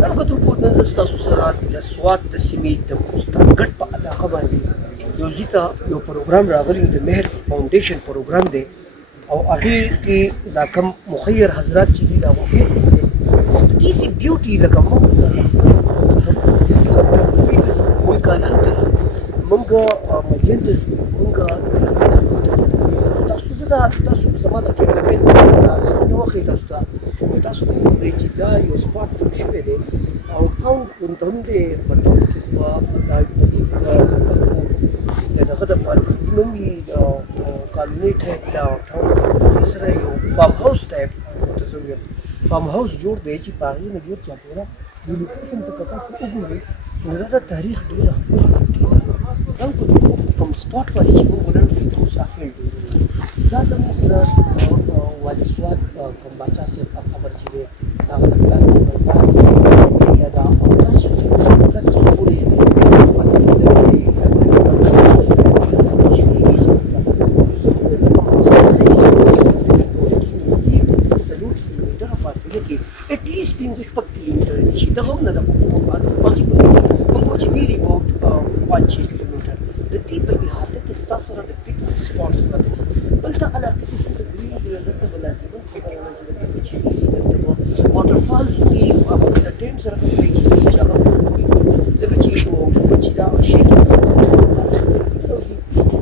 دا کتونکو نن زه ستاسو سره د سوات د سیمې د کوستاګټ په علاقه باندې یو ځای ته یو پروګرام راغلی د مهر فاونډیشن پروګرام دی او هغې کې دا کم مخیر حضرات چې دي د هغوی او د دې سي بیوټي لکه موږ هلال ته ځو موږ مدین ته ځو موږ تاسو ته تاسو زما د کیمرامین نه وښیي تاسو ته تاسو وګورئ چې دا یو سپاټ جوړ شوی دی او ټاون کوم دی په ټاون کې خو دا د دغه دپاره نوم وي کالوني ټایپ دا ټاون کې سره یو فارم هاوس ټایپ ورته زه ویم فارم هاوس جوړ دی چې په هغې نه ډېر چاپېره د لوکیشن ته که تاسو وګورئ نو دا د تاریخ ډېره ښکلې دا کوم سپاټ باندې چې موږ ولاړ شو د مسافر دا زموږ سره والي سوات کوم باچا صاحب خبر چې دی هغه د پلان یا دا او دا چې فاصله کې اټلیسټ 15 کیلومتر دي چې دغه هم نه ده موږ چې ویري اباوټ 5 کیلومتر د دې په احاطه کې ستا سره د پکنیک سپاټس پراته دي بلته علاقه کې څه تقریبا دلته به لازمه خبره ده چې دلته به واټر فالز وي هغه د ټایم سره کمپلی کېږي چې هغه ځکه چې دا شی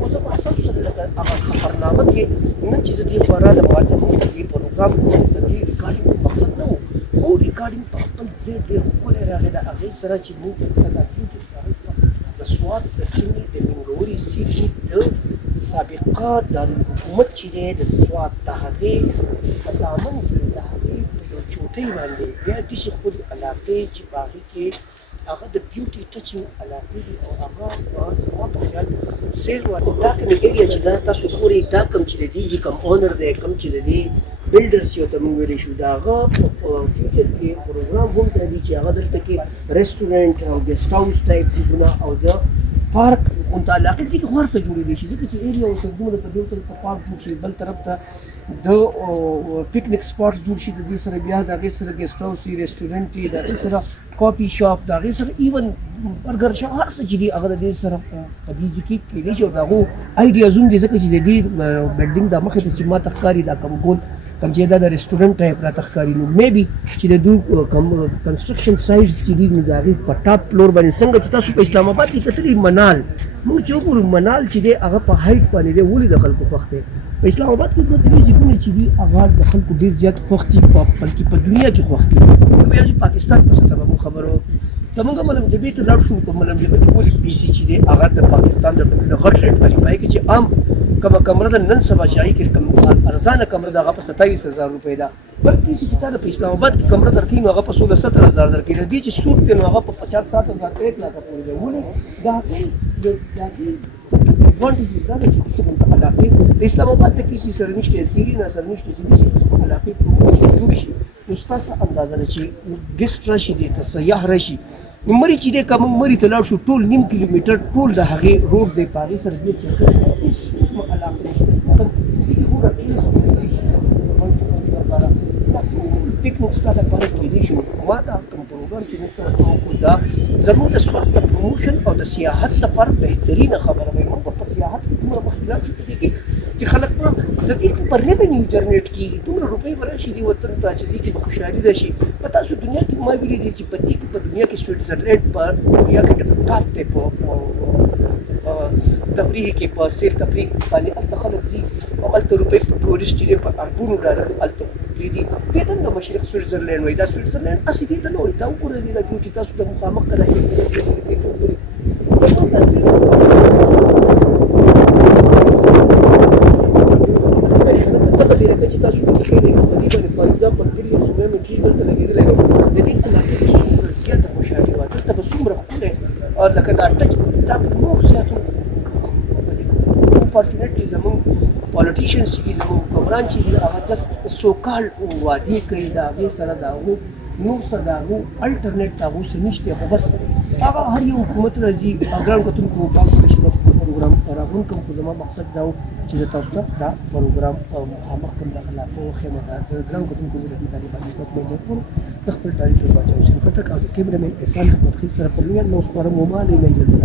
او زه به ستاسو سره لکه هغه سفرنامه کې نن چې زه دې خوا رالم زموږ د دې پروګرام د دې ریکارډینګ مقصد نه و خو ریکارډینګ په خپل ځای ډېر ښکلی راغی د هغې سره چې موږ د سوات د سیمې د منګوري سیمې د سابقه دارالحکومت چې دی د سوات د هغې په دامن کې د هغې په یو چوټۍ باندې بیا داسې ښکلې علاقې چې په هغې کې هغه د بیوټي ټچینګ علاقې دي او هغه زما په خیال سیل والا دا کومې ایریا چې دا تاسو ګورئ دا کوم چې د دې چې کوم اونر دی کوم چې د دې بلډرز چې ورته موږ ویلی شو د هغه په فیوچر کې پروګرام هم راځي چې هغه دلته کې رسټورنټ او ګیسټ هاوس ټایپ ځایونه او د پارک غونته علاقې دي کې خو هر څه جوړېدی شي ځکه چې ایریا اوس دومره په دې طرف ته پارک جوړ شي بل طرف ته د پکنیک سپاټس جوړ شي د دې سره بیا د هغې سره ګیسټ هاوس وي رسټورنټ وي د هغې سره کافي شاپ د هغې سره ایون برګر شاپ هر څه چې دي هغه د دې سره په دې ځای کې کېدی شي او د هغو آیډیاز هم دي ځکه چې د دې بلډینګ دا مخې ته چې ما ته ښکاري دا کوم ګول کوم چې دا د رسټورنټ ټایپ راته ښکاري نو میبي چې د دوی کنسټرکشن سایټس چې دي نو د هغې په ټاپ فلور باندې څنګه چې تاسو په اسلام آباد کې کتلي منال موږ چې وګورو منال چې دی هغه په هایټ باندې دی ولې د خلکو خوښ دی په اسلام آباد کې دوه درې ځایونه چې دي هغه د خلکو ډېر زیات خوښ دي بلکې په دنیا کې خوښ دي نو بیا چې پاکستان په سطح به مو خبرو که موږ ملم جبې ته لاړ شو په ملم جبې کې ولې پي سي چې دی هغه د پاکستان د ټولو غټ ریټ باندې پای کې چې عام کومه کمره ده نن سبا چې هغې کې کوم ارزانه کمره ده هغه په 27,000 روپۍ ده بل پي سي چې تا په اسلام آباد کې کمره درکوي نو هغه په 16-17,000 درکوي د دې چې سود دی نو هغه په 50-60,000 1 لاکه پورې دی ولې د هغې ایډوانټیج دا ده چې داسې غونته علاقې د اسلام آباد د پي سي سره نشته سیرینا سره نشته چې داسې علاقې جوړې شي نو ستا څه اندازه ده چې ګیسټ راشي دې ته سیاح راشي نو مري چې دی که موږ مري ته لاړ شو ټول نیم کیلومیټر ټول د هغې روډ دی په هغې سره هېڅ علاقه نشته پکنیک ستا دپاره کېدی شي ما دا کوم پروګرام چې موږ ته ورته وکړو دا زموږ د سوات د پروموشن او د سیاحت لپاره بهترینه خبره وي موږ په سیاحت کې دومره مخکې شو په دې کې چې خلک به د دې پر ریونیو جنریټ کېږي دومره روپۍ به راشي دې وطن ته چې دې کې به خوشحالي راشي په تاسو دنیا کې ما ویلي دي چې په دې کې په دنیا کې سویټزرلینډ په دنیا کې ټاپ دی په تفریح کې په سیر تفریح باندې هلته خلک ځي او هلته روپۍ په ټورسټ چې دی په اربونو ډالرو هلته پرېږدي دې ته د مشرق سویټزرلینډ وایي دا سویټزرلینډ هسې دې ته نه وایي دا وګوره دې دا بیوټي تاسو د مخامخ که دا چې تاسو په دې باندې فار ایگزامپل دریم سومټري دلته لګېدلی نو د دې علاقې کې څومره زیاته خوشحالي وه دلته به څومره ښکلی لکه دا ټچ دا نور زیات انفارچونیټلي زموږ پالیټیشنس چې دي زموږ حکمران چې دي هغه جست سوکال وعدې کوي د هغې سره د هغو نور څه د هغو الټرنیټ د هغو څه نشته خو بس هغه هر یو حکومت راځي ګران کتونکو پام وکړئ چې پروګرام راغون کوم خو زما مقصد دا و چې زه تاسو ته دا پروګرام مخامخ کوم د علاقو خیمه دا د ګران کوونکو د ادارې باندې ستاسو مې جوړ د خپل تاریخ په واچو چې خطر او کیمرمن احسان احمد خیل سره په لوی نو سپاره موبایل نه